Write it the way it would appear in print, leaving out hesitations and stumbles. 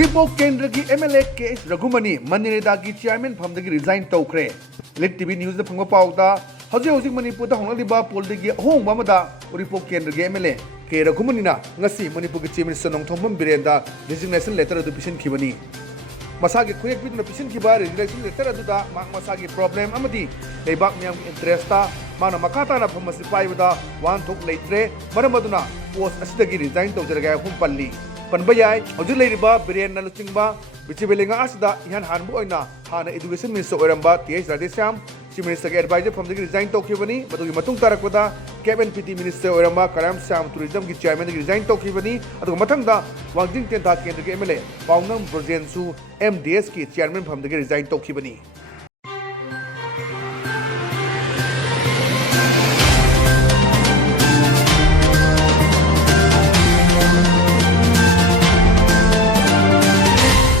Uripok Kendragi MLA Kh Raghumani MANIREDA की chairman phamdagi resign toukhre ELITETV news da phangba pauda hojik Manipur da hongliba poldagi ahongba amada Uripok Kendragi MLA Kh Raghumani na ngasi Manipur ki chief minister nongthongpam birenda resignation letter adu pisin khibani masagi khuyek biduna pisin khiba resignation letter adu da masagi problem amadi leibak miyam interest ta mana makata na phamasi paibada wan thok leitre maramaduna post asidagi resign tawjaraga humpalli Panbayai, Hojul Ladiba, Biran Naluchingba, Vichibelinga Asda, Yan Hanbuina, Hana Education Minister Oramba, T.H. Radisham, Chief Minister Advisor from the Resign Tokibani, Matu Matung Tarakwada, Cabin PT Minister Oramba, Karam Sam, Tourism, Chairman Resign Tokibani, Atu Matanga, Wangding Tenta Kendrick MLA, Paunam Projensu, MDS Chairman from the Resign Tokibani.